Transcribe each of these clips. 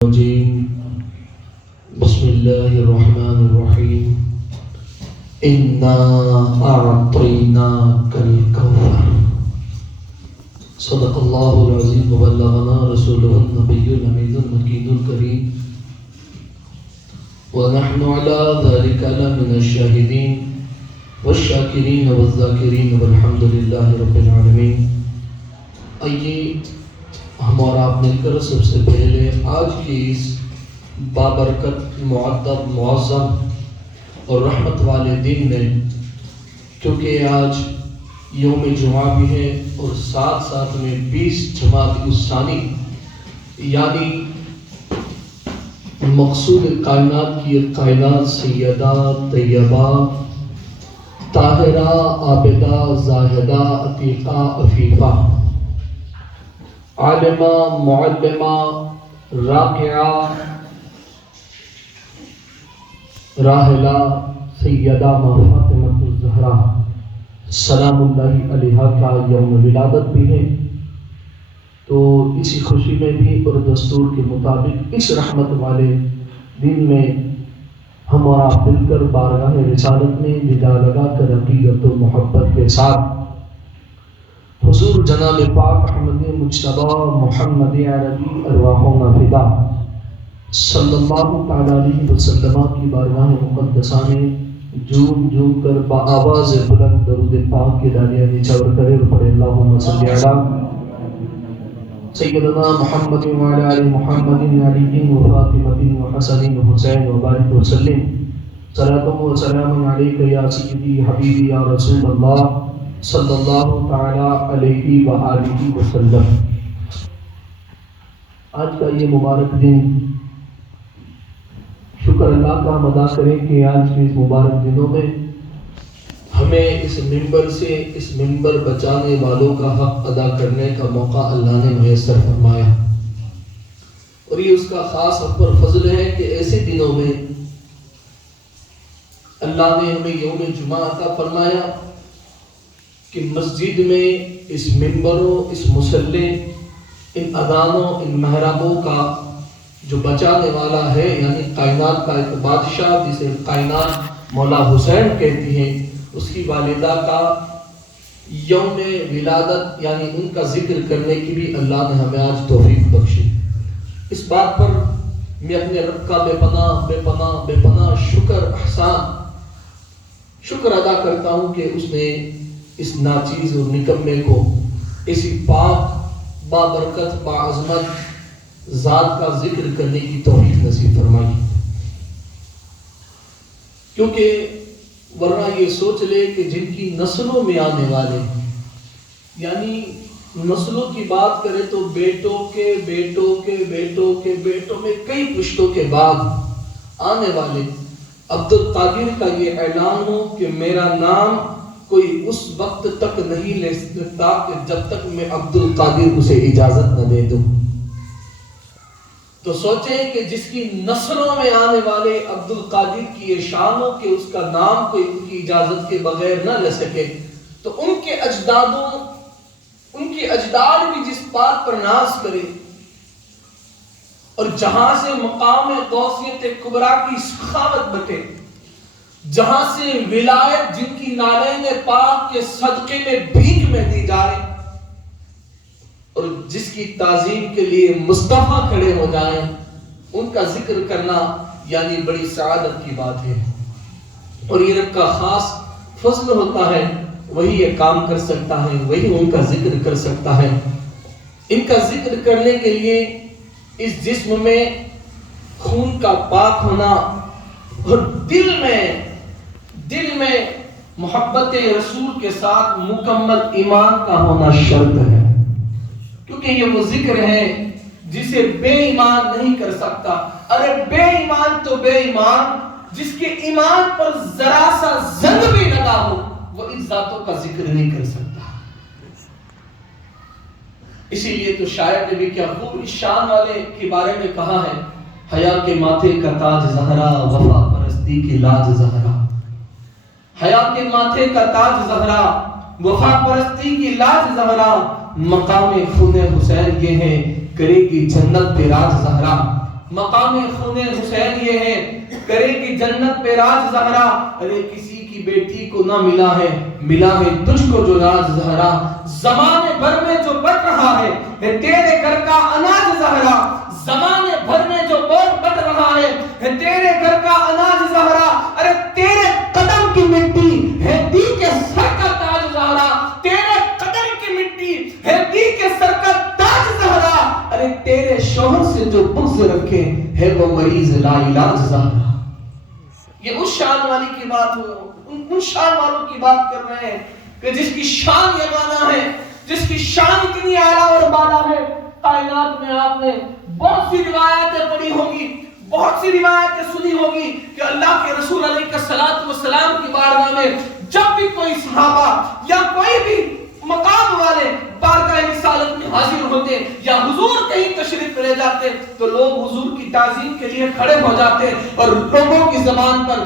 الرجيم. بسم الله الرحمن الرحيم. إنا أعطيناك الكوثر. صدق الله العظيم وبلغنا رسوله النبي الأمين المكين الكريم ونحن على ذلك لمن الشاهدين والشاكرين والذاكرين والحمد لله رب العالمين. آئیے ہم اور آپ مل کر سب سے پہلے آج کی اس بابرکت معدب معظم اور رحمت والے دن میں، کیونکہ آج یوم جمعہ بھی ہے اور ساتھ ساتھ میں 20 جمادی الثانی یعنی مقصود کائنات کی کائنات سیدہ طیبہ طاہرہ عابدہ زاہدہ عتیقہ عفیفہ عالمہ معلمہ راقعہ راحلہ سیدہ فاطمۃ الزہرا سلام اللہ علیہا کا یوم ولادت بھی ہے. تو اسی خوشی میں بھی اور دستور کے مطابق اس رحمت والے دن میں ہم اور آپ مل کر بارگاہ رسالت میں ندا لگا کر عقیدت و محبت کے ساتھ حضور جناب پاک احمد مجتبی محمد عربی ارواحنا فدا صلی اللہ تعالی علیہ وسلم کی بارگاہ مقدسہ میں جھوم جھوم کر بآواز بلند درود پاک کے داریاں نچھاور کرے اور پڑھے اللہم صلی علی سیدنا محمد وعلی آل محمد علی و فاطمہ و حسن و حسین و بارک وسلم صلاۃ و سلام علیک یا سیدی حبیبی یا رسول اللہ صلی اللہ تعالی علیہ وآلہ وسلم. آج کا یہ مبارک دن شکر اللہ کا ہم ادا کریں کہ آج کے اس مبارک دنوں میں ہمیں اس منبر سے اس منبر بچانے والوں کا حق ادا کرنے کا موقع اللہ نے میسر فرمایا. اور یہ اس کا خاص حق پر فضل ہے کہ ایسے دنوں میں اللہ نے ہمیں یوم جمعہ عطا فرمایا کہ مسجد میں اس منبروں اس مصلح ان اذانوں ان محرابوں کا جو بچانے والا ہے یعنی کائنات کا ایک بادشاہ جسے کائنات مولا حسین کہتی ہیں اس کی والدہ کا یوم ولادت یعنی ان کا ذکر کرنے کی بھی اللہ نے ہمیں آج توفیق بخشی. اس بات پر میں اپنے رب کا بے پناہ شکر احسان شکر ادا کرتا ہوں کہ اس نے اس ناچیز اور نکمے کو اسی پاک بابرکت باعظمت ذات کا ذکر کرنے کی توفیق نصیب فرمائی. کیونکہ ورنہ یہ سوچ لے کہ جن کی نسلوں میں آنے والے یعنی نسلوں کی بات کریں تو بیٹوں کے بیٹوں کے بیٹوں کے بیٹوں میں کئی پشتوں کے بعد آنے والے عبد القادر کا یہ اعلان ہو کہ میرا نام کوئی اس وقت تک نہیں لے سکتا کہ جب تک میں عبد القادر اسے اجازت نہ دے دوں. تو سوچیں کہ جس کی نسلوں میں آنے والے عبد القادر کی یہ شان ہو کہ اس کا نام کوئی ان کی اجازت کے بغیر نہ لے سکے، تو ان کے اجداد بھی جس بات پر ناز کرے اور جہاں سے مقام غوثیت کبریٰ کی سخاوت بٹے، جہاں سے ولایت جن کی نالین پاک کے صدقے میں بھیک میں دی جائے اور جس کی تعظیم کے لیے مصطفیٰ کھڑے ہو جائیں، ان کا ذکر کرنا یعنی بڑی سعادت کی بات ہے. اور یہ رب کا خاص فضل ہوتا ہے، وہی یہ کام کر سکتا ہے، وہی ان کا ذکر کر سکتا ہے. ان کا ذکر کرنے کے لیے اس جسم میں خون کا پاک ہونا اور دل میں محبت رسول کے ساتھ مکمل ایمان کا ہونا شرط ہے. کیونکہ یہ وہ ذکر ہے جسے بے ایمان نہیں کر سکتا. ارے بے ایمان تو بے ایمان جس کے ایمان پر ذرا سا زنگ بھی لگا ہو وہ ان ذاتوں کا ذکر نہیں کر سکتا. اسی لیے تو شاعر نے بھی کیا خوب اس شان والے کے بارے میں کہا ہے، حیا کے ماتھے کا تاج زہرا وفا پرستی کی لاج زہرا. حیا کے ماتھے کا تاج زہرا وفا پرستی کی لاج زہرا، مقام خون حسین یہ ہے کرے گی جنت پہ راج زہرا. مقام خون حسین یہ ہے، کرے گی جنت پہ راج زہرا، ارے کسی کی بیٹی کو نہ ملا ہے تجھ کو جو راز زہرا، زمانے بھر میں جو بٹ رہا ہے تیرے گھر کا اناج زہرا، زمانے بھر میں جو بٹ رہا ہے تیرے گھر کا اناج زہرا، ارے تیرے قدم کی مٹی ہے دی کے سر کا تاج زہرا، تیرے قدم کی مٹی ہے دی کے سر کا تاج زہرا، ارے تیرے شوہر سے جو بغض رکھے ہے وہ مریض لا علاج زہرا۔ یہ اس شان والی کی بات ہو، ان شان والوں کی بات کر رہے ہیں کہ جس کی شان یہ مانا ہے، جس کی شان اتنی اعلیٰ اور بالا ہے۔ کائنات میں آپ نے بہت سی روایتیں پڑھی ہوگی، بہت سی روایتیں سنی ہوگی کہ اللہ کے رسول علیہ السلام کی بارگاہ میں جب بھی کوئی صحابہ یا کوئی بھی مقام والے بارگاہ رسالت میں حاضر ہوتے یا حضور کہیں تشریف لے جاتے تو لوگ حضور کی تعظیم کے لیے کھڑے ہو جاتے اور لوگوں کی زبان پر،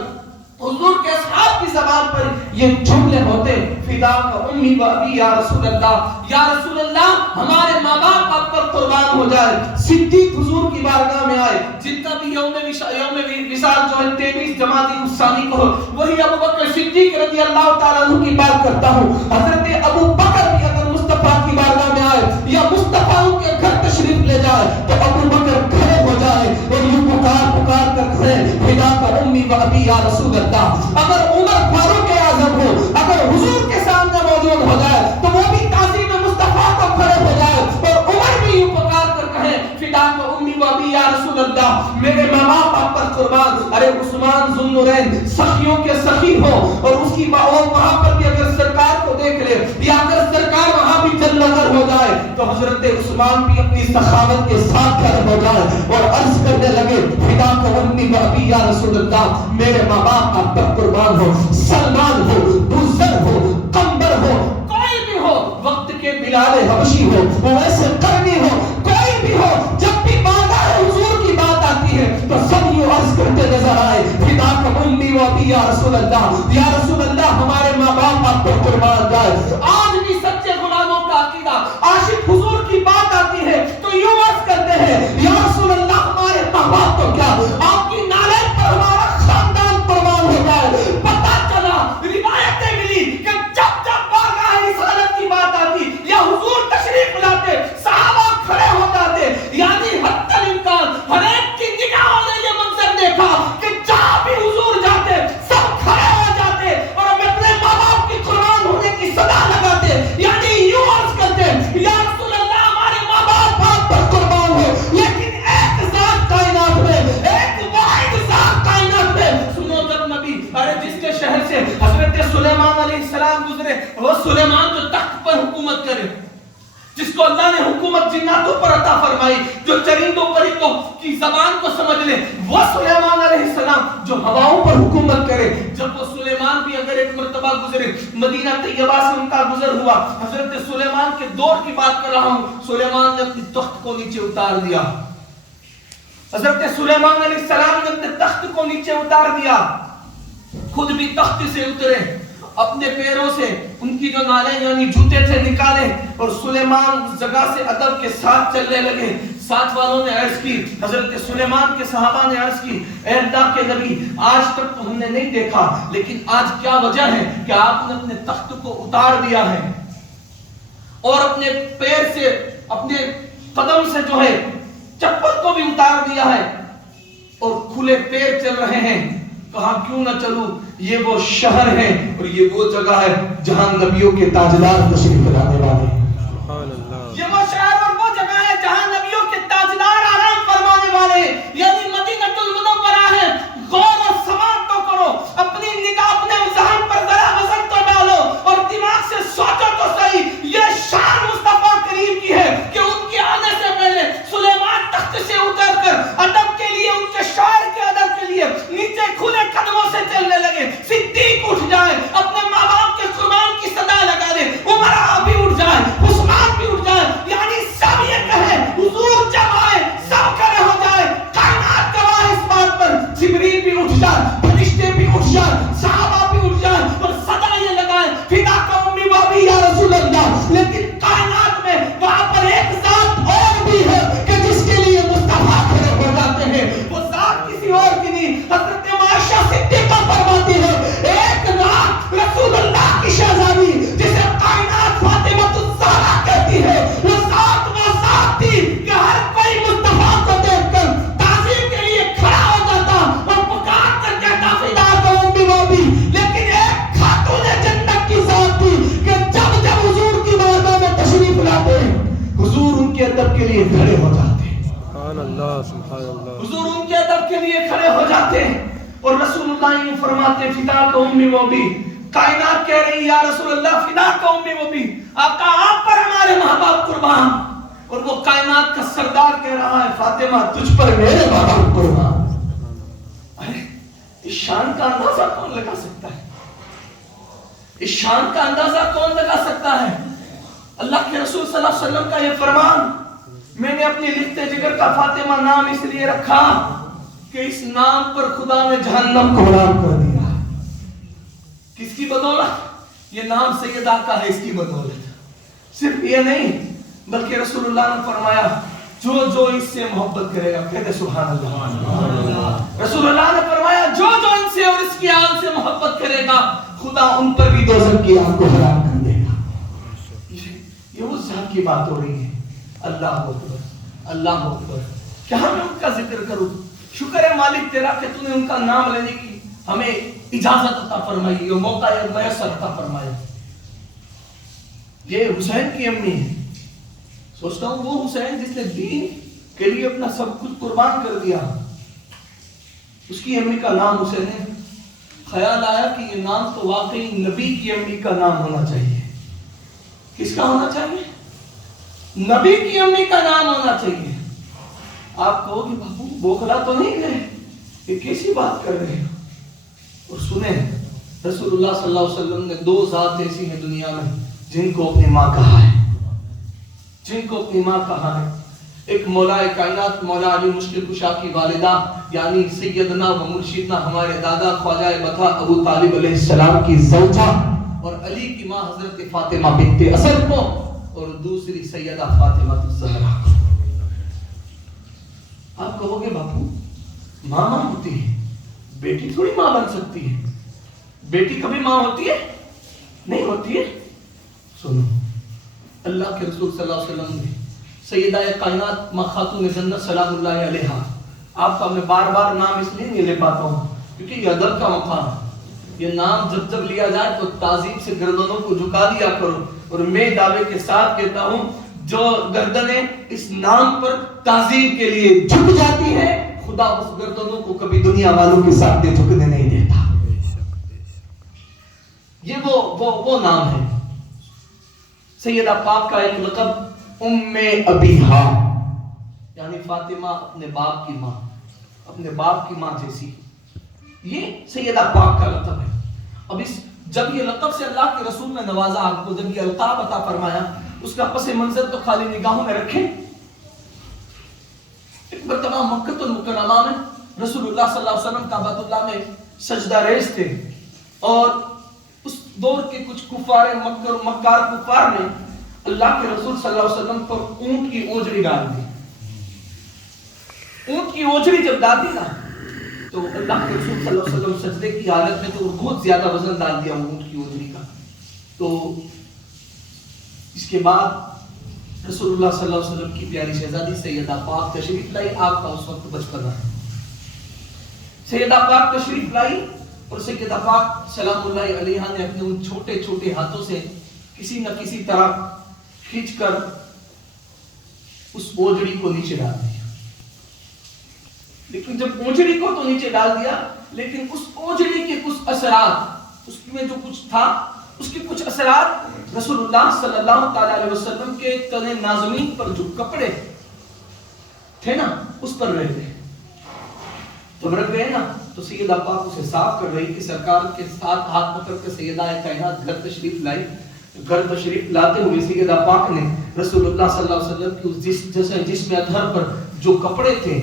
حضور کے اصحاب کی زبان پر یہ جملے ہوتے، فدا کا امی و ابی یا رسول اللہ، یا رسول اللہ ہمارے ماں باپ آپ پر قربان ہو جائے۔ صدیق حضور کی بارگاہ میں آئے، جتنا بھی یوم وصال جو ہے 23 جمادی الثانی کو، وہی ابو بکر صدیق رضی اللہ تعالیٰ عنہ کی بات کرتا ہوں۔ حضرت ابو بکر بھی اگر مصطفیٰ کی بارگاہ میں آئے یا مصطفیٰ کے گھر تشریف لے جائے تو ابو بکر کھڑے ہو جائے اور یوں پکار کر کھڑے، فدا کا امی و ابی یا رسول اللہ۔ اگر عمر فاروق اعظم ہو، اگر حضور کے سامنے موجود ہو جائے تو وہ بھی تعظیم مصطفیٰ کو کھڑے ہو جائے اور عمر بھی یوں پکار کر کہے، فدا کا امی و ابی یا رسول اللہ، میرے ماں باپ آپ پر قربان۔ ارے عثمان ذو النورین سخیوں کے سخی ہو اور اس کی وہاں پر بھی اگر سرکار کو دیکھ لے یا اگر سرکار وہاں بھی جل نظر ہو جائے تو حضرت عثمان بھی اپنی سخاوت کے ساتھ کھڑے ہو جائے اور عرض کرنے لگے، فدا کا امی و ابی یا رسول اللہ، میرے ماں باپ آپ پر قربان ہو۔ سلمان ہو، بزر ہو، قمبر ہو، کوئی بھی ہو، وقت کے بلال حبشی ہو، ویسے قرنی ہو، کوئی بھی ہو، جب بھی بارگاہ حضور کی بات آتی ہے تو سب یوں عرض کرتے نظر آئے، فدا کا امی و ابی یا رسول اللہ، یا رسول اللہ ہمارے ماں باپ آپ پر قربان جائے۔ آج بھی سچے غلاموں کا عقیدہ، عاشق حضور کی بات آتی ہے تو یوں عرض کرتے ہیں، یا رسول اللہ ہمارے ماں باپ تو کیا، آپ کی نالے پر ہمارا خاندان قربان ہو جائے۔ پتہ چلا، روایتیں ملی کہ جب بارگاہ رسالت کی بات آتی یا حضور تشریف لاتے صحابہ کھڑے ہو جاتے، یعنی حتی الامکان ہر ایک کی نگاہوں نے یہ منظر دیکھا کہ جہاں بھی حضور جاتے سب کھڑے ہو جاتے اور اپنے ماں باپ کی قربان ہونے کی صدا لگاتے، یعنی یوں عرض کرتے، یا رسول اللہ ہمارے ماں باپ آپ پر قربان ہو، لیکن ایک ذات کائنات میں، ایک واحد ذات کائنات میں، سنو جب نبی، ارے جس کے شہر سے حضرت سلیمان علیہ السلام گزرے، وہ سلیمان جو تخت پر حکومت کرے، جس کو اللہ نے حکومت جناتوں پر عطا فرمائی، جو چرندوں پرندوں کی زبان کو سمجھ لے، وہ سلیمان علیہ السلام جو ہواؤں پر حکومت کرے۔ جب وہ سلیمان بھی اگر ایک مرتبہ گزرے، مدینہ طیبہ سے ان کا گزر ہوا، حضرت سلیمان کے دور کی بات کر رہا ہوں، سلیمان نے اپنی تخت کو نیچے اتار دیا، حضرت سلیمان علیہ السلام نے اپنے تخت کو نیچے اتار دیا، خود بھی تخت سے اترے، اپنے پیروں سے ان کی جو نالے یعنی جوتے تھے نکالے اور سلیمان جگہ سے ادب کے ساتھ چلنے لگے۔ ساتھ والوں نے عرض کی، حضرت سلیمان کے صحابہ نے عرض کی، اے اللہ کے نبی، آج تک تو ہم نے نہیں دیکھا، لیکن آج کیا وجہ ہے کہ آپ نے اپنے تخت کو اتار دیا ہے اور اپنے پیر سے، اپنے قدم سے جو ہے چپل کو بھی اتار دیا ہے اور کھلے پیر چل رہے ہیں؟ کہا کیوں نہ چلوں، یہ وہ شہر ہے اور یہ وہ جگہ ہے جہاں نبیوں کے تاجدار تشریف لانے والے ہیں۔ یہ وہ شہر اور وہ جگہ ہے جہاں نبیوں کے تاجدار آرام فرمانے والے ہیں، یعنی مدینہ المنورہ ہے۔ غور و سماعت تو کرو، اپنی نگاہ اپنے ذہن پر ذرا وزن تو ڈالو اور دماغ سے سوچو تو صحیح، یہ شان مصطفیٰ کریم کی ہے کہ ان کے آنے سے پہلے سلیمان تخت سے اتر کر ادب کے لیے، ان کے شاعر کے ادب کے لیے نیچے کھلے قدموں سے چلنے لگے۔ صدیق اٹھ جائے، اپنے ماں باپ کے قربان کی صدا لگا دے، عمر بھی اٹھ جائے، عثمان بھی اٹھ جائے، حضور ان کے ادب کے لیے کھڑے ہو جاتے ہیں اور رسول اللہ یوں فرماتے فدا کا امی و ابی. کائنات کہہ رہی یا رسول اللہ فدا کا امی و ابی، آقا آپ پر ہمارے ماں باپ قربان. اور وہ کائنات کا سردار کہہ رہا ہے فاطمہ تجھ پر میرے ماں باپ قربان. ارے اس شان کا اندازہ کون لگا سکتا ہے؟ اس شان کا اندازہ کون لگا سکتا ہے؟ اللہ کے رسول صلی اللہ علیہ وسلم کا یہ فرمان، میں نے اپنی لکھتے جگر کا فاطمہ نام اس لیے رکھا کہ اس نام پر خدا نے جہنم کو حرام کر دیا. کس کی بدولت؟ یہ نام سیدہ کا ہے، اس کی بدولت. صرف یہ نہیں بلکہ رسول اللہ نے فرمایا جو جو اس سے محبت کرے گا، کہتے سبحان اللہ. رسول اللہ نے فرمایا جو جو ان سے اور اس کی آن سے محبت کرے گا خدا ان پر بھی دوزخ کی آگ کو حرام کر دے گا. یہ اس ذات کی بات ہو رہی ہے. اللہ اکبر اللہ اکبر. کیا میں ان کا ذکر کروں؟ شکر ہے مالک تیرا کہ تو نے ان کا نام لینے کی ہمیں اجازت عطا فرمائی اور موقع میسر عطا فرمایا. یہ حسین کی امی ہے. سوچتا ہوں وہ حسین جس نے دین کے لیے اپنا سب کچھ قربان کر دیا، اس کی امی کا نام حسین ہے. خیال آیا کہ یہ نام تو واقعی نبی کی امی کا نام ہونا چاہیے. کس کا ہونا چاہیے؟ نبی کی امی کا نام ہونا چاہیے. آپ کہو کہ بابو بوکھلا تو نہیں گئے، یہ کیسی بات کر رہے ہیں؟ اور سنیں رسول اللہ صلی اللہ علیہ وسلم نے دو ذات ایسی ہیں دنیا میں جن کو اپنی ماں کہا ہے، جن کو اپنی ماں کہا ہے. ایک مولا کائنات مولا علی مشکل کشا کی والدہ یعنی سیدنا و مرشدنا ہمارے دادا خواجہ بطا ابو طالب علیہ السلام کی زوجہ اور علی کی ماں حضرت فاطمہ بنت اسد کو، اور دوسری سیدہ فاطمہ الزہرا. آپ کہو گے باپو ماں ماں ہوتی ہے، بیٹی تھوڑی ماں بن سکتی ہے. بیٹی کبھی ماں ہوتی ہے؟ نہیں ہوتی ہے. سنو اللہ کے رسول صلی اللہ علیہ وسلم نے سیدہ کائنات ماں خاتون جنت سلام اللہ علیہا، آپ کا میں بار بار نام اس لیے نہیں لے پاتا ہوں کیونکہ یہ ادب کا مقام ہے. یہ نام جب جب لیا جائے تو تعظیم سے گردنوں کو جھکا دیا کرو. اور میں دعوے کے ساتھ کہتا ہوں جو گردنیں اس نام پر تعظیم کے لیے جھک جاتی ہیں خدا اس گردنوں کو کبھی دنیا والوں کے ساتھ جھکنے نہیں دیتا. یہ وہ نام ہے. سیدہ پاک کا ایک لقب ام ابیہا یعنی فاطمہ اپنے باپ کی ماں، اپنے باپ کی ماں جیسی. یہ سیدہ پاک کا لقب ہے. اب جب یہ لقب سے اللہ کے رسول نے نوازا آپ کو، جب یہ القاب عطا فرمایا، اس کا پس منظر تو خالی نگاہوں میں رکھیں. ایک مرتبہ مکہ المکرمہ میں رسول اللہ صلی اللہ علیہ وسلم کعبۃ اللہ میں سجدہ ریز تھے اور اس دور کے کچھ کفار مکار کفار نے اللہ کے رسول صلی اللہ علیہ وسلم پر اونٹ کی اوجڑی ڈال دی. اونٹ کی اوجڑی جب ڈال دی نا تو اللہ کے رسول صلی اللہ علیہ وسلم سجدے کی حالت میں تو بہت زیادہ وزن ڈال دیا اونٹ کی اوجڑی کا. تو اس کے بعد رسول اللہ صلی اللہ علیہ وسلم کی پیاری شہزادی سیدہ پاک تشریف لائی. آپ کا اس وقت بچپنا ہے. سیدہ پاک تشریف لائی اور سیدہ پاک سلام اللہ علیہا نے اپنے ان چھوٹے چھوٹے ہاتھوں سے کسی نہ کسی طرح کھینچ کر اس اوجڑی کو نیچے ڈال دیا. لیکن جب اوجڑی کو تو نیچے ڈال دیا لیکن اس اوجڑی کے کچھ اثرات، اس میں جو کچھ تھا اس کے کچھ اثرات رسول اللہ صلی اللہ تعالی علیہ وسلم کے تن نازنین پر جو کپڑے تھے نا اس پر رہ گئے. جب رکھ گئے نا تو سیدہ پاک اسے صاف کر رہی کہ سرکار کے ساتھ ہاتھ پکڑ کے سیدہ کائنات گھر تشریف لائی. گھر تشریف لاتے ہوئے سیدہ پاک نے رسول اللہ صلی اللہ علیہ وسلم کی اس جسم اطہر پر جو کپڑے تھے،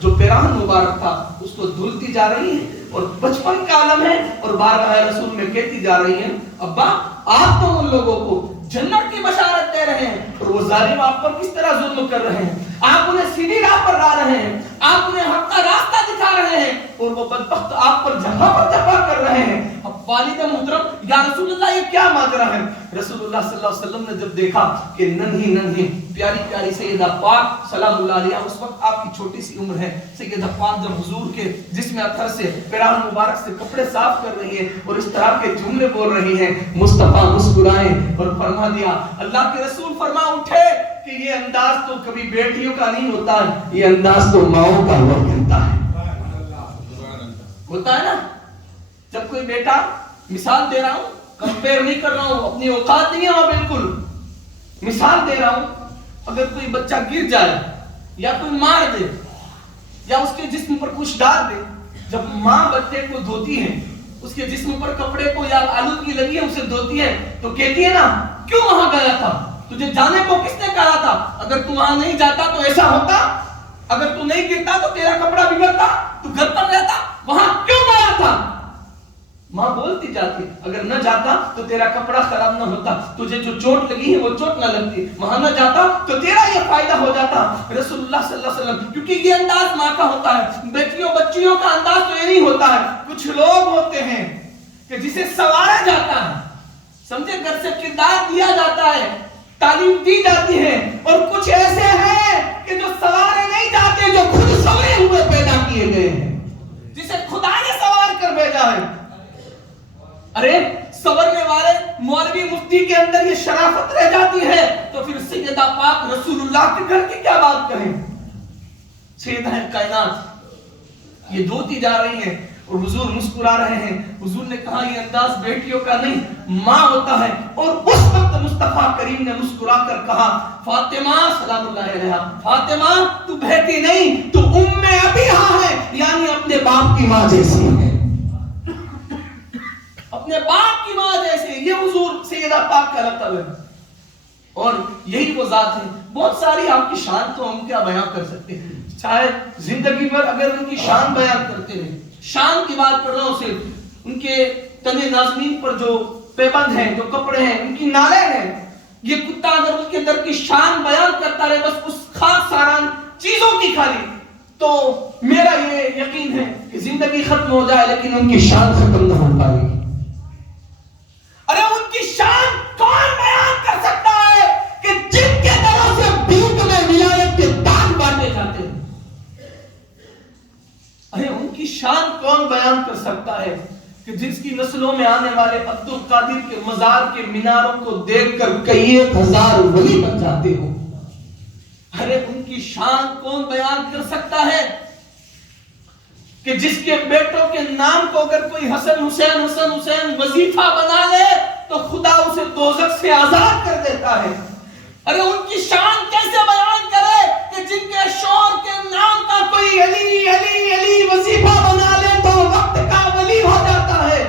جو پیراہن مبارک تھا، اس کو دھلتی جا رہی ہیں اور بچپن کا عالم ہے اور بارگاہ رسول میں کہتی جا رہی ہیں ابا آپ تو ان لوگوں کو جنت کی بشارت دے رہے ہیں اور وہ ظالم آپ پر کس طرح ظلم کر رہے ہیں. آپ انہیں سیدھی راہ پر لا رہے ہیں، آپ انہیں حق کا راستہ دکھا رہے ہیں اور وہ بدبخت آپ پر جگہ پر جفا کر رہے ہیں. اب والد محترم یا رسول اللہ یہ کیا ماجرا ہے؟ رسول اللہ صلی اللہ علیہ وسلم نے جب دیکھا کہ ننھی پیاری پیاری سیدہ پاک سلام اللہ علیہا، اس وقت آپ کی چھوٹی سی عمر ہے، سیدہ پاک جب حضور کے جسم اطہر سے پیراہن مبارک سے کپڑے صاف کر رہی ہیں اور اس طرح کے جملے بول رہی ہیں، مصطفیٰ مسکرائے اور فرما دیا، اللہ کے رسول فرما اٹھے کہ یہ انداز تو کبھی بیٹیوں کا نہیں ہوتا ہے، یہ انداز تو ماؤں کا ہوا کرتا ہے. ہوتا ہے نا، جب کوئی بیٹا، مثال دے رہا ہوں، کمپیر نہیں کر رہا ہوں، اپنی اوقات نہیں ہے بالکل، مثال دے رہا ہوں. اگر کوئی بچہ گر جائے یا کوئی مار دے یا اس کے جسم پر کچھ ڈال دے، جب ماں بچے کو دھوتی ہے، اس کے جسم پر کپڑے کو یا آلودگی لگی ہے اسے دھوتی ہے، تو کہتی ہے نا کیوں وہاں گیا تھا، تجھے جانے کو کس نے کہا تھا، اگر تو وہاں نہیں جاتا تو ایسا ہوتا، اگر تو نہیں گرتا تو تیرا کپڑا بگڑتا، تو گھر پر رہتا، وہاں کیوں گیا تھا. ماں بولتی جاتی، اگر نہ جاتا تو تیرا کپڑا خراب نہ ہوتا، تجھے جو چوٹ لگی ہے وہ چوٹ نہ لگتی، وہاں نہ جاتا تو تیرا یہ فائدہ ہو جاتا. رسول اللہ صلی اللہ علیہ وسلم، کیونکہ یہ انداز ماں کا ہوتا ہے. بیٹیوں بچیوں کا انداز تو یہ نہیں ہوتا ہے. کچھ لوگ ہوتے ہیں کہ جسے سنوارا جاتا ہے، سمجھے، گھر سے کردار دیا جاتا ہے، تعلیم دی جاتی ہے، اور کچھ ایسے ہیں کہ جو سنوارے نہیں جاتے، جو خود سنورے ہوئے پیدا کیے گئے ہیں، جسے خدا نے سنوار کر بھیجا ہے. ارے سنورنے والے مولوی مفتی کے اندر یہ شرافت رہ جاتی ہے تو پھر سیدہ پاک رسول اللہ کے گھر کی کیا بات کریں. سیدہ کائنات یہ دھوتی جا رہی ہیں اور حضور مسکرا رہے ہیں. حضور نے کہا یہ انداز بیٹیوں کا نہیں، ماں ہوتا ہے. اور اس وقت مصطفیٰ کریم نے مسکرا کر کہا، فاطمہ سلام اللہ علیہا، فاطمہ تو بیٹی نہیں، تو ام ابیہا ہے، یعنی اپنے باپ کی ماں جیسی ہے، اپنے باپ کی ماں جیسے. یہ حضور سیدہ پاک کا لقب ہے. اور یہی وہ ذات ہے. بہت ساری آپ کی شان تو ہم کیا بیان کر سکتے ہیں، چاہے زندگی پر اگر ان کی شان بیان کرتے ہیں. شان کی بات کر رہا ہوں، صرف ان کے تنے ناظمین پر جو پیبند ہیں، جو کپڑے ہیں، ان کی نالے ہیں. یہ کتا اگر اس کے در کی شان بیان کرتا رہے، بس اس خاص ساران چیزوں کی خالی، تو میرا یہ یقین ہے کہ زندگی ختم ہو جائے لیکن ان کی شان ختم نہ ہو پائے گی. ارے ان کی شان کون بیان کر سکتا ہے کہ جن کے طرف سے بھیک میں ولایت کے دان بانٹے جاتے ہیں. ارے ان کی شان کون بیان کر سکتا ہے کہ جس کی نسلوں میں آنے والے عبد القادر کے مزار کے میناروں کو دیکھ کر کئی 1000 ولی بن جاتے ہو. ارے ان کی شان کون بیان کر سکتا ہے کہ جس کے بیٹوں کے نام کو اگر کوئی حسن حسین وظیفہ بنا لے تو خدا اسے دوزخ سے آزاد کر دیتا ہے. ارے ان کی شان کیسے بیان کرے کہ جن کے شوہر کے نام کا کوئی علی علی علی وظیفہ بنا لے تو وقت کا ولی ہو جاتا ہے.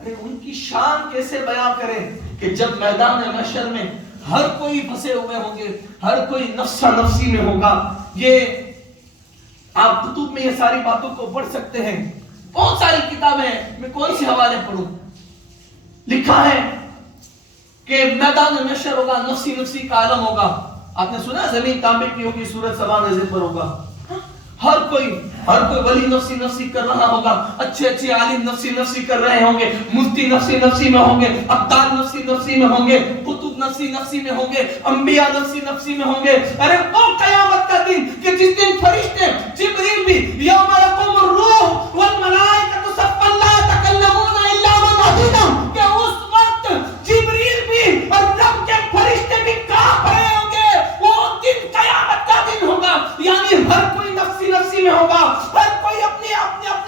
ارے ان کی شان کیسے بیان کرے کہ جب میدان محشر میں ہر کوئی پھنسے ہوئے ہوں گے، ہر کوئی نفسا نفسی میں ہوگا. یہ آپ کتب میں یہ ساری باتوں کو پڑھ سکتے ہیں، بہت ساری کتابیں ہیں، میں کون سی حوالے پڑھوں. لکھا ہے کہ میدان محشر ہوگا، نفسی نفسی کا عالم ہوگا. آپ نے سنا زمین تانبے کی ہوگی، سورج سبا نظر پر ہوگا. ہر کوئی ولی نفسی نفسی کر رہا ہوگا، اچھے عالم نفسی نفسی کر رہے ہوں گے، مفتی نفسی نفسی میں ہوں گے، ابدال نفسی نفسی میں ہوں گے، قطب نفسی نفسی میں ہوں گے، انبیاء نفسی نفسی میں ہوں گے. ارے وہ قیامت کا دن کہ جس دن فرشتے جبریل بھی یوم یقوم الروح والملائکۃ صفا لا یتکلمون الا من اذن، کہ اس وقت جبریل بھی اور رب کے فرشتے بھی کانپ رہے ہوں گے. وہ دن قیامت کا دن ہوگا، یعنی ہر کوئی نفسی نفسی میں ہوگا، ہر کوئی اپنے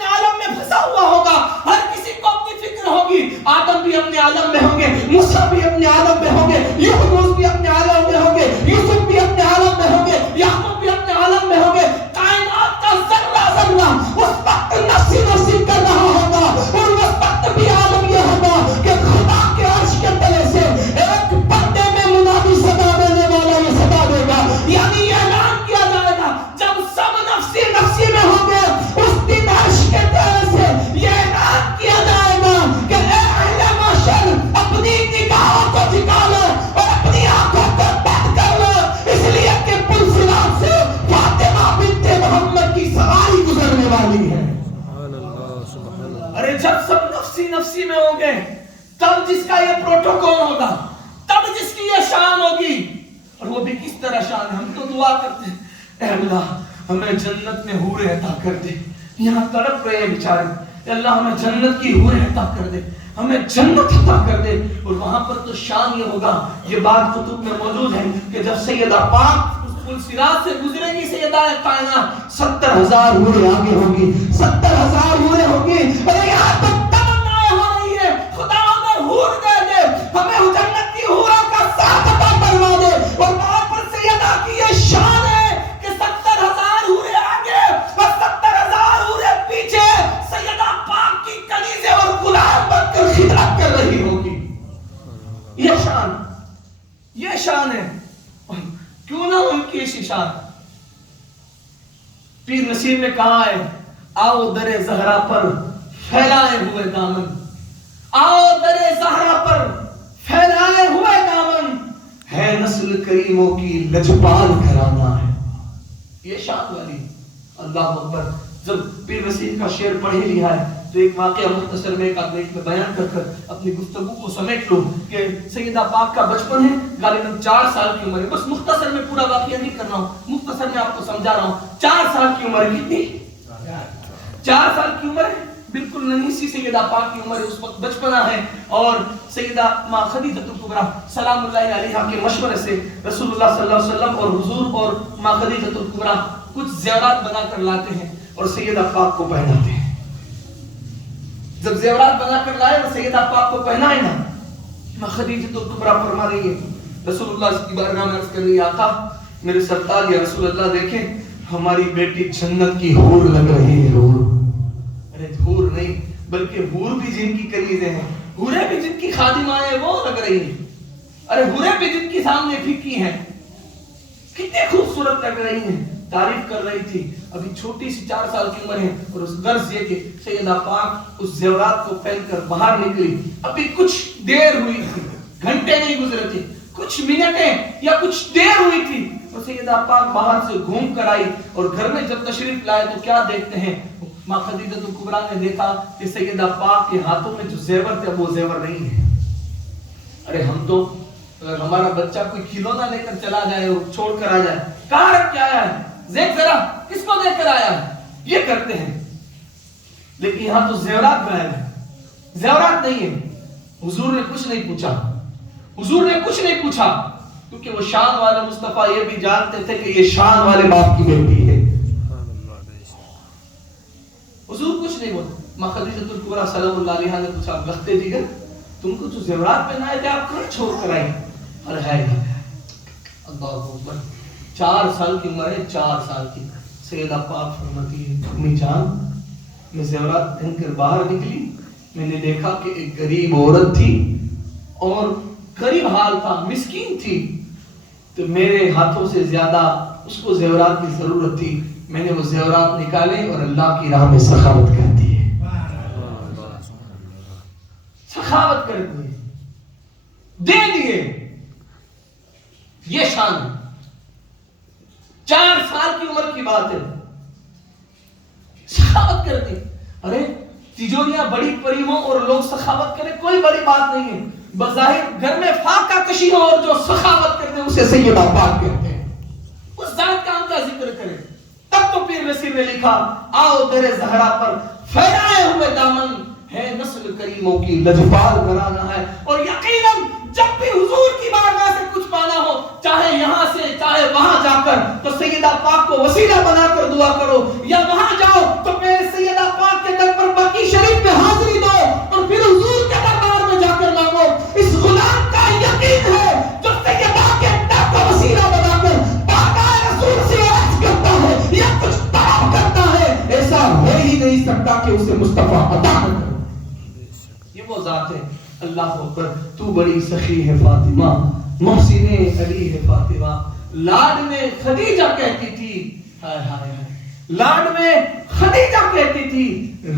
عالم میں پھنسا ہوا ہوگا، ہر کسی کو اپنی فکر ہوگی. آدم بھی اپنے عالم میں ہوں گے، موسیٰ بھی اپنے عالم میں ہوں گے، یونس بھی اپنے عالم میں ہوں گے، یوسف بھی اپنے عالم میں ہوں گے، یعقوب بھی اپنے عالم میں ہوں گے. کائنات کا ذرہ ذرہ اس وقت نفسی نفسی کر رہا ہوگا، اور اس وقت بھی عالم یہ ہوگا کہ خدا کے عرش کے تلے سے ایک پردے میں منادی صدا دینے والا یہ صدا دے گا. یعنی یہ اعلان کیا جائے گا جب سب نفسی نفسی میں ہوں گے، اس دن عرش کے تلے سے یہ اعلان کیا جائے گا کہ اے اہل محشر اپنی نگاہوں کو جھکا لو اور اپنی آنکھوں کو بند کر لو، اس لیے کہ پل صراط سے فاطمہ بنت محمد کی سواری گزرنے والی ہے. ارے جب سب نفسی نفسی میں ہوں گے تب جس کا یہ پروٹوکول ہوگا، تب جس کی یہ شان ہوگی. اور وہ بھی کس طرح شان ہے. ہم تو دعا کرتے ہیں اے اللہ ہمیں جنت میں حوریں عطا کر دے. یہاں تڑپ رہے ہیں بیچارے، اے اللہ ہمیں جنت کی حوریں عطا کر دے، ہمیں جنت عطا کر دے. اور وہاں پر تو شان یہ ہوگا، یہ بات کتب میں موجود ہے کہ جب سیدہ پاک اس پل صراط سے گزرے گی سیدہ کائنات، 70,000 حوریں آگے ہوگی، 70,000 حوریں ہوگی. اور یہاں تک تمنا ہو رہی ہے خدا ہمیں حور دے دے، ہمیں جنت کی حوروں کا ساتھ عطا فرما دے. اور وہاں پر سیدہ کی یہ شان ہے کہ 70,000 حوریں آگے اور 70,000 حوریں پیچھے سیدہ پاک کی کنیزیں اور غلام بن کر خدمت کر رہی ہوگی. یہ شان ہے. کیوں نہ ان کی شان. پیر نصیر نے کہا ہے آؤ در زہرا پر پھیلائے ہوئے دامن، آؤ در زہرا پر پھیلائے ہوئے دامن، ہے نسل کریموں کی لجپال گھرانہ ہے. یہ شان والی. اللہ اکبر. جب پیر نصیر کا شعر پڑھ ہی لیا ہے تو ایک واقعہ مختصر میں ایک آدمی میں بیان کر کر اپنی گفتگو کو سمیٹ لوں کہ سیدہ پاک کا بچپن ہے، غالباً 4 سال کی عمر ہے. بس مختصر میں پورا واقعہ نہیں کر رہا ہوں، مختصر میں آپ کو سمجھا رہا ہوں. 4 سال کی عمر ہے. کتنی؟ 4 سال کی عمر ہے. بالکل ننھی سی سیدہ پاک کی عمر ہے، اس وقت بچپنا ہے. اور سیدہ ماں خدیجہ الکبریٰ سلام اللہ علیہا کے مشورے سے رسول اللہ صلی اللہ علیہ وسلم اور حضور اور ماں خدیجہ الکبریٰ کچھ زیورات بنا کر لاتے ہیں اور سیدہ پاک کو پہناتے ہیں. جب زیورات بنا کر لائے اور سیدہ پاک کو پہنائے نا، ماں خدیجہ الکبریٰ فرما رہی ہے، رسول اللہ کی بارگاہ میں عرض کر رہی ہے آقا میرے سرکار یا رسول اللہ دیکھیں ہماری بیٹی جنت کی حور لگ رہی ہے. حور، ارے حور نہیں بلکہ حور بھی جن کی کنیزیں ہیں، حوریں بھی جن کی خادمائیں ہیں وہ لگ رہی ہیں. ارے حوریں بھی جن کی سامنے پھیکی ہیں، کتنے خوبصورت لگ رہی ہیں. تعریف کر رہی تھی. ابھی چھوٹی سی 4 سال کی عمر ہے اور اس غرض یہ کہ سیدہ پاک اس زیورات کو پہن کر باہر نکلی. ابھی کچھ دیر ہوئی تھی، گھنٹے نہیں گزرے تھے، کچھ منٹیں یا کچھ دیر ہوئی تھی اور سیدہ پاک باہر سے گھوم کر آئی. اور گھر میں جب تشریف لائے تو کیا دیکھتے ہیں، ماں خدیجہ الکبریٰ نے دیکھا کہ سیدہ پاک کے ہاتھوں میں جو زیور تھے وہ زیور نہیں ہے. ارے ہم تو اگر ہمارا بچہ کوئی کھلونا لے کر چلا جائے اور چھوڑ کر آ جائے، کہاں رکھ کے آیا ہے، دیکھ ذرا کس کو دے کر آیا ہے، یہ کرتے ہیں. لیکن یہاں تو زیورات غائب ہیں، زیورات نہیں ہے. حضور نے کچھ نہیں پوچھا، حضور نے کچھ نہیں پوچھا کیونکہ وہ شان والے مصطفیٰ یہ بھی جانتے تھے کہ یہ شان والے باپ کی بیٹی ہے. حضور کچھ نہیں بولا. ماں خدیجہ الکبریٰ سلام اللہ علیہا نے پوچھا لختے دیگر تم کو جو زیورات پہنائے تھے آپ کہاں چھوڑ کر آئی؟ ارے ہے اللہ اکبر. 4 سال کی عمر ہے، 4 سال کی. سیدہ پاک فرماتی ہے امی جان میں زیورات پہن کر باہر نکلی، میں نے دیکھا کہ ایک غریب عورت تھی اور غریب حال تھا، مسکین تھی، تو میرے ہاتھوں سے زیادہ اس کو زیورات کی ضرورت تھی. میں نے وہ زیورات نکالے اور اللہ کی راہ میں سخاوت کر دی. سخاوت کر دی، دے دیے. یہ شان ہے. 4 سال کی عمر کی بات ہے، سخاوت کر دی. ارے تجوریاں بڑی پڑی ہوں اور لوگ سخاوت کریں کوئی بڑی بات نہیں ہے. بظاہر گھر میں فاقہ کشی ہو اور جو سخاوت کرتے ہیں اسے سیدہ پاک کہتے ہیں. اس ذات کا ان کا ذکر کریں. تب تو پیر نصیر نے لکھا آؤ در زہرا پر پھیلائے ہوئے دامن، ہے نسل کریموں کی لجپال گھرانہ ہے. اور یقیناً جب بھی حضور کی بارگاہ سے کچھ پانا ہو، چاہے یہاں سے چاہے وہاں جا کر، تو سیدہ پاک کو وسیلہ بنا کر دعا کرو، یا وہاں جاؤ تو پہلے سیدہ پاک کے در پر بقی شریف میں حاضری دو اور پھر حضور کے دربار میں جا کر مانگو. اس غلام کا یقین ہے جو سیدہ کے در کو وسیلہ بنا کر پاک رسول سے عرض کرتا ہے یا کچھ طلب کرتا ہے، ایسا ہو ہی نہیں سکتا کہ اسے مصطفیٰ عطا نہ کرے. یہ وہ ذات ہے. اللہ اکبر. تو بڑی سخی ہے فاطمہ، محسن علی ہے فاطمہ. لاڈ میں خدیجہ کہتی تھی، ہائے ہائے ہائے، لاڈ میں خدیجہ کہتی تھی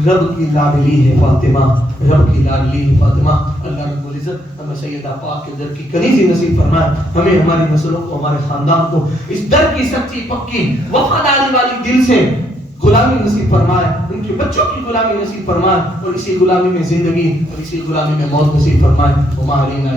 رب کی لاڈلی ہے فاطمہ، رب کی لاڈلی ہے فاطمہ. اللہ رب العزت ہمیں سیدہ پاک کے در کی کنیزی نصیب فرمائے. ہمیں ہماری نسلوں کو، ہمارے خاندان کو اس در کی سچی پکی وفاداری والی دل سے غلامی نصیب فرمائے، ان کے بچوں کی غلامی نصیب فرمائے اور اسی غلامی میں زندگی اور اسی غلامی میں موت نصیب فرمائے. وما علینا